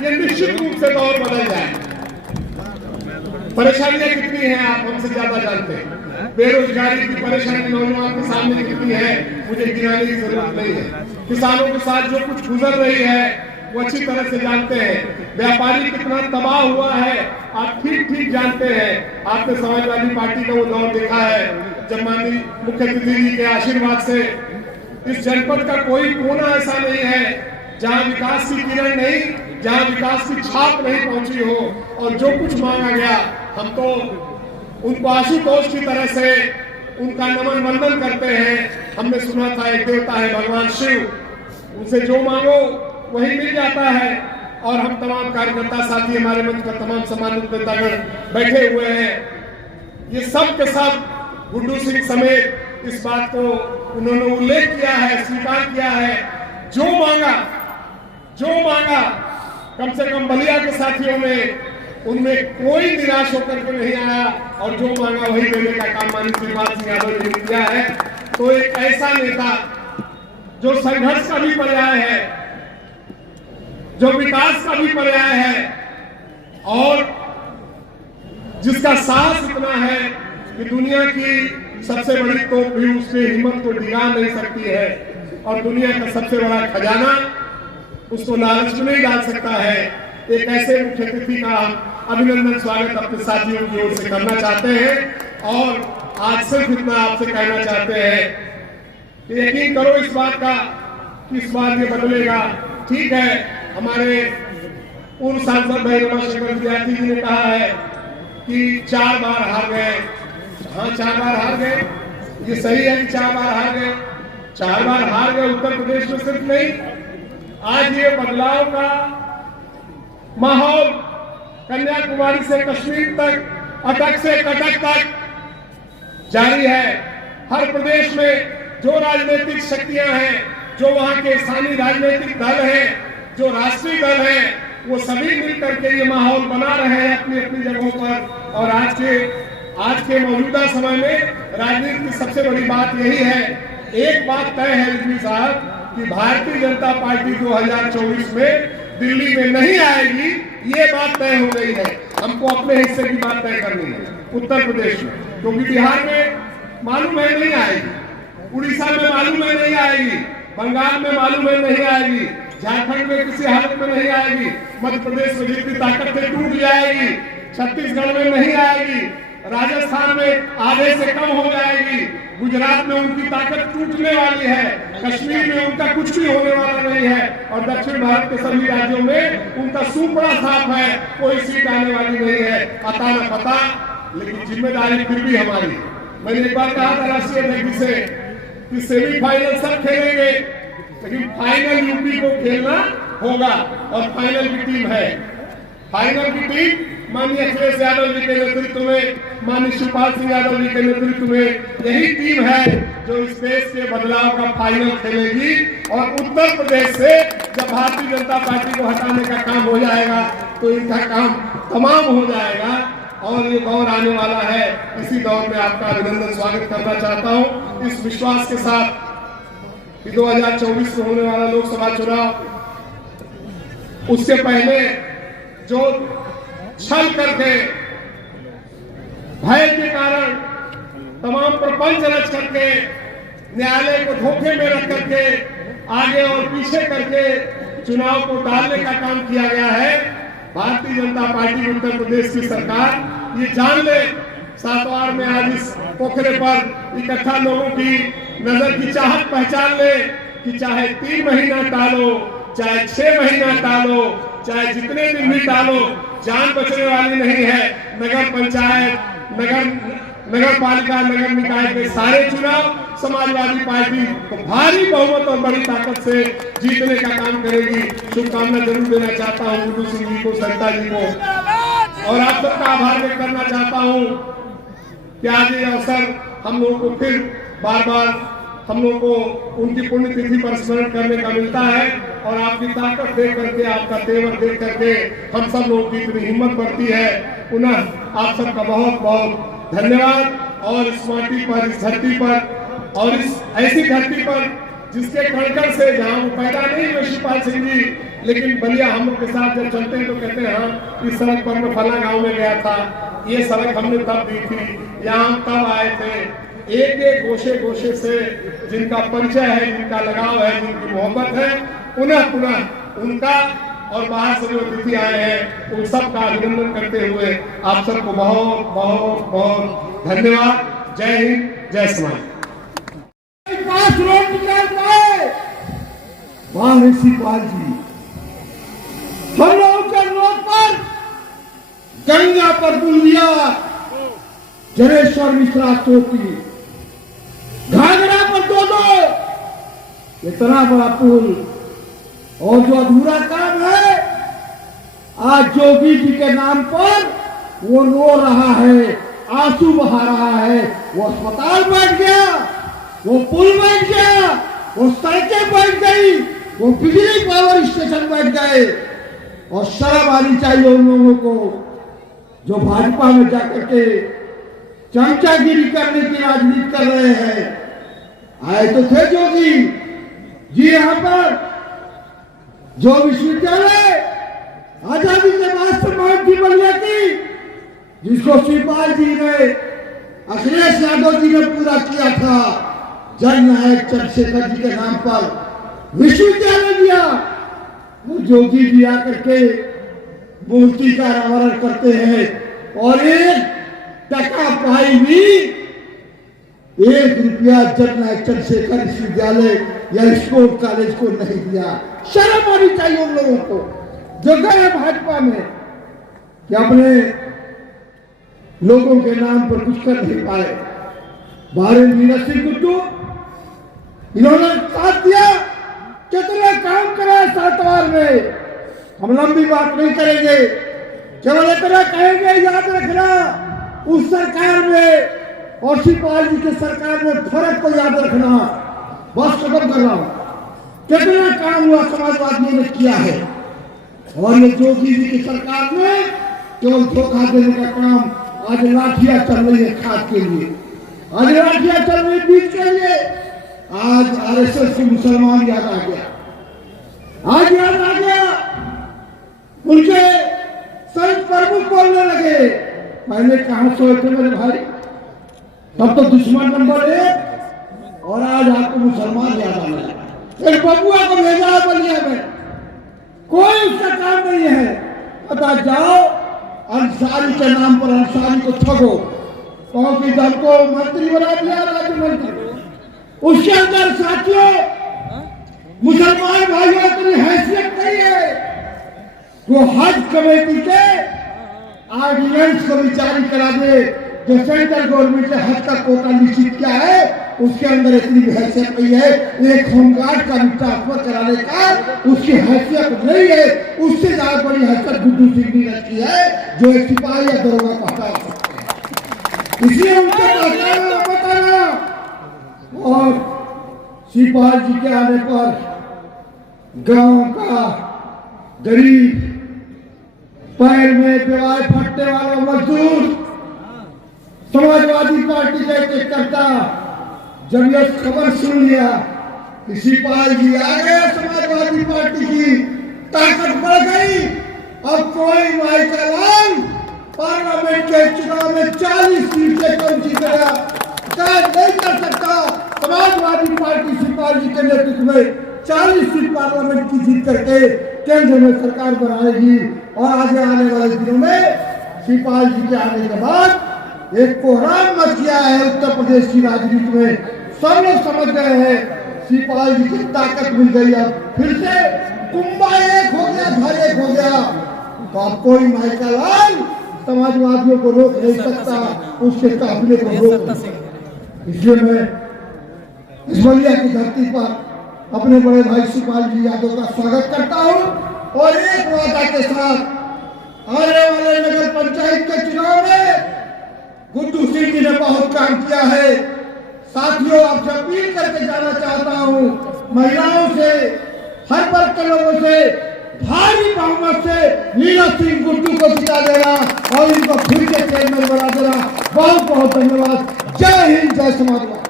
ये निश्चित रूप से दौर बदल जाए। परेशानियां कितनी हैं आप हमसे ज्यादा जानते हैं। बेरोजगारी की परेशानी नौजवान के सामने कितनी है मुझे गिनाने की जरूरत नहीं है। किसानों के साथ जो कुछ गुजर रही है वो अच्छी तरह से जानते हैं। व्यापारी कितना तबाह हुआ है आप ठीक ठीक जानते हैं। आपने समाजवादी पार्टी का वो दौर देखा है जब माननीय मुख्यमंत्री जी के आशीर्वाद से इस जनपद का कोई कोना ऐसा नहीं है जहां विकास की किरण नहीं, जहां विकास की छाप नहीं पहुंची हो। और जो कुछ मांगा गया हम तो उनको आशुतोष की तरह से उनका नमन वंदन करते हैं। हमने सुना था एक देवता है भगवान शिव, उनसे जो मांगो वही मिल जाता है। और हम तमाम कार्यकर्ता साथी हमारे मंच पर तमाम सम्मानित नेतागण बैठे हुए हैं, ये सब के सब गुड्डू सिंह समेत इस बात को उन्होंने उल्लेख किया है, स्वीकार किया है। जो मांगा कम से कम बलिया के साथियों ने उनमें कोई निराश होकर के नहीं आया और जो मांगा वही देने का काम माननीय शिवपाल सिंह यादव ने किया है। तो एक ऐसा नेता जो संघर्ष का भी पर्याय है, जो विकास का भी पर्याय है और जिसका साहस इतना है कि दुनिया की सबसे बड़ी तोप भी उसके हिम्मत को डिगा नहीं सकती है और दुनिया का सबसे बड़ा खजाना उसको लालच में नहीं डाल सकता है। एक ऐसे मुख्य अतिथि का अभिनंदन स्वागत अपने साथियों की ओर से करना चाहते हैं और आज सिर्फ इतना आपसे कहना चाहते हैं कि यकीन करो इस बात का कि इस बार ये बदलेगा। ठीक है, हमारे पूर्व सांसद भाई रमाशंकर विद्यार्थी जी ने कहा है कि 4 बार हार गए। हाँ 4 बार हार गए, ये सही है कि 4 बार हार गए। 4 बार हार गए उत्तर प्रदेश में सिर्फ नहीं, आज ये बदलाव का माहौल कन्याकुमारी से कश्मीर तक, अटक से कटक तक जारी है। हर प्रदेश में जो राजनीतिक शक्तियां हैं, जो वहां के स्थानीय राजनीतिक दल हैं, जो राष्ट्रीय दल हैं, वो सभी मिलकर के ये माहौल बना रहे हैं अपनी अपनी जगहों पर। और आज के मौजूदा समय में राजनीति की सबसे बड़ी बात यही है। एक बात तय है रिजवी साहब कि भारतीय जनता पार्टी 2024 में दिल्ली में नहीं आएगी, ये बात तय हो गई है। हमको अपने हिस्से की बात तय करनी है उत्तर प्रदेश में, क्योंकि बिहार में मालूम है नहीं आएगी, उड़ीसा में मालूम है नहीं आएगी, बंगाल में मालूम है नहीं आएगी, झारखंड में किसी हालत में नहीं आएगी, मध्य प्रदेश में जितनी ताकत से टूट जाएगी, छत्तीसगढ़ में नहीं आएगी, राजस्थान में आधे से कम हो जाएगी, गुजरात में उनकी ताकत टूटने वाली है, कश्मीर में उनका कुछ भी होने वाला नहीं है और दक्षिण भारत के सभी राज्यों में उनका सुपड़ा साफ है, कोई सीट आने वाली नहीं है। पता न पता, लेकिन जिम्मेदारी फिर भी हमारी। मैंने एक बार कहा था राष्ट्रीय अध्यक्ष से कि सेमीफाइनल सब खेलेंगे लेकिन फाइनल यूपी को खेलना होगा और फाइनल की टीम है। फाइनल की टीम माननीय अखिलेश यादव जी के नेतृत्व में, माननीय शिवपाल सिंह यादव जी के नेतृत्व में यही टीम है जो इस देश के बदलाव का फाइनल खेलेगी। और उत्तर प्रदेश से जब भारतीय जनता पार्टी को हटाने का काम हो जाएगा तो इनका काम तमाम हो जाएगा और ये दौर आने वाला है। इसी दौर में आपका अभिनंदन स्वागत करना चाहता हूँ इस विश्वास के साथ कि 2024 में होने वाला लोकसभा चुनाव, उससे पहले जो छल करके भय के कारण तमाम प्रपंच रच करके न्यायालय को धोखे में रख करके आगे और पीछे करके चुनाव को टालने का काम किया गया है। भारतीय जनता पार्टी उत्तर प्रदेश की सरकार ये जान ले, सातवार में आज इस पोखरे पर इकट्ठा लोगों की नजर की चाहत पहचान ले कि चाहे 3 महीना टालो, चाहे 6 महीना टालो, चाहे जितने दिन भी टालो, जान बचने वाली नहीं है। नगर पंचायत, नगर पालिका, नगर निकाय के सारे चुनाव समाजवादी पार्टी को भारी बहुमत और बड़ी ताकत से जीतने का काम करेगी। शुभकामना जरूर देना चाहता हूँ गुड्डू सिंह जी को, सरिता जी को और आप सबका आभार व्यक्त करना चाहता हूँ कि आज ये अवसर हम लोगों को फिर बार बार हम लोगों को उनकी पुण्यतिथि पर स्मरण करने का मिलता है और आपकी ताकत देख करके, आपका तेवर देख करके हम सब लोगों की इतनी हिम्मत बढ़ती है। पुनः आप सबका बहुत बहुत धन्यवाद। और इस माटी पर, इस धरती पर और इस ऐसी धरती पर जिसके कण कण से, जहाँ वो पैदा नहीं हुए शिवपाल सिंह जी, लेकिन बलिया हम लोग के साथ जब चलते हैं तो कहते हैं हाँ इस सड़क पर मैं फला गांव में गया था, ये सड़क हमने तब दी थी, यहाँ तब आए थे। एक एक गोशे गोशे से जिनका परिचय है, जिनका लगाव है, जिनकी मोहब्बत है, पुनः पुनः उनका और बाहर से जो अतिथि आए हैं उन सबका अभिनंदन करते हुए आप सबको बहुत बहुत बहुत धन्यवाद। जय हिंद, जय समाज। शिवपाल जी हम लोगों के रोड पर गंगा पर दुनिया जनेश्वर मिश्रा चौकी, घाघरा पर दो इतना बड़ा पुल, और जो अधूरा काम है आज जोगी जी के नाम पर वो रो रहा है, आंसू बहा रहा है। वो अस्पताल बैठ गया, वो पुल बैठ गया, वो सड़कें बैठ गई, वो बिजली पावर स्टेशन बैठ गए। और शर्म आनी चाहिए उन लोगों को जो भाजपा में जाकर के चमचागिरी करने की राजनीति कर रहे हैं। आए तो थे जोगी जी यहाँ पर, जो विश्वविद्यालय आजादी के बाद समाज की बलिया की, जिसको शिवपाल जी ने, अखिलेश यादव जी ने पूरा किया था, जननायक चंद्रशेखर जी के नाम पर विश्वविद्यालय दिया। वो जोगी जी आकर के मूर्ति का अनावरण करते हैं और 1 टका पाई भी 1 रुपया जननायक चंद्रशेखर विश्वविद्यालय या स्पोर्ट कॉलेज को नहीं दिया। शर्म आनी चाहिए उन लोगों को जो गए भाजपा में कि अपने लोगों के नाम पर कुछ कर नहीं पाए। भारत मीरा सिंह गुड्डू इन्होंने साथ दिया, कितने काम कराए 7 बार में। हम लंबी बात नहीं करेंगे, केवल इतना कहेंगे याद रखना उस सरकार में और शिवपाल जी की सरकार में फर्क को याद रखना। बस खत्म कर रहा हूं। कितना काम हुआ समाजवादियों ने किया है, और ये जोगी जी की सरकार में केवल धोखा देने का काम। आज लाठियां चल रही है खाद के लिए, आज लाठियां चल रही बीज के लिए। आज आरएसएस को मुसलमान याद आ गया, आज याद आ गया। उनके संत प्रमुख बोलने लगे, पहले कहां सोए थे मेरे भाई, तब तो दुश्मन नंबर 1, और आज आपको मुसलमान याद आना है। एक बबुआ को भेजा बलिया में, कोई उसका काम नहीं है। पता जाओ अंसारी के नाम पर अंसारी को ठगो, क्योंकि दल को मंत्री बना दिया, राज्य मंत्री। उसके अंदर साथियों मुसलमान भाइयों इतनी हैसियत नहीं है वो हज कमेटी के ऑर्डिनेंस को भी जारी करा दे। जो सेंट्रल गवर्नमेंट ने हज का कोटा निश्चित किया है उसके अंदर इतनी भी हैसियत नहीं है। एक होमगार्ड का भी ट्रांसफर कराने का उसकी हैसियत नहीं है। उससे ज्यादा बड़ी हैसियत गुड्डू सिंह ने रखी है जो एक सिपाही या दरोगा को हटा सकते हैं। इसलिए उनके बताना। और शिवपाल जी के आने पर गांव का गरीब, पैर में दवाई फटने वाला मजदूर, समाजवादी पार्टी का एक करता जब यह खबर सुन लिया कि शिवपाल जी आ गए, समाजवादी पार्टी की ताकत बढ़ गई। अब कोई माइकल लाल पार्लियामेंट के चुनाव में 40 सीटें कम जीतेगा, नहीं कर सकता। समाजवादी पार्टी शिवपाल जी के नेतृत्व में 40 सीट पार्लियामेंट की जीत करके केंद्र में सरकार बनाएगी। और आगे आने वाले दिनों में शिवपाल जी के आने के बाद एक कोहराम मच गया है उत्तर प्रदेश की राजनीति में। सब लोग समझ गए हैं शिवपाल जी की ताकत मिल गई। अब फिर से कुंभा एक हो गया, घर एक हो गया। तो अब कोई माइकल लाल समाजवादियों को रोक नहीं सकता, उसके काफिले को रोक नहीं सकता। इसलिए मैं इस बलिया की धरती पर अपने बड़े भाई शिवपाल जी यादव का स्वागत करता हूं। और एक वादा के साथ आने वाले नगर पंचायत के चुनाव में गुड्डू सिंह जी ने बहुत काम किया है। साथियों, आपसे अपील करके जाना चाहता हूं, महिलाओं से, हर वर्ग के लोगों से भारी बहुमत से मीरा सिंह गुड्डू को जिता देना और इनको फिर से चेयरमैन बना देना। बहुत बहुत धन्यवाद। जय हिंद, जय समाजवाद।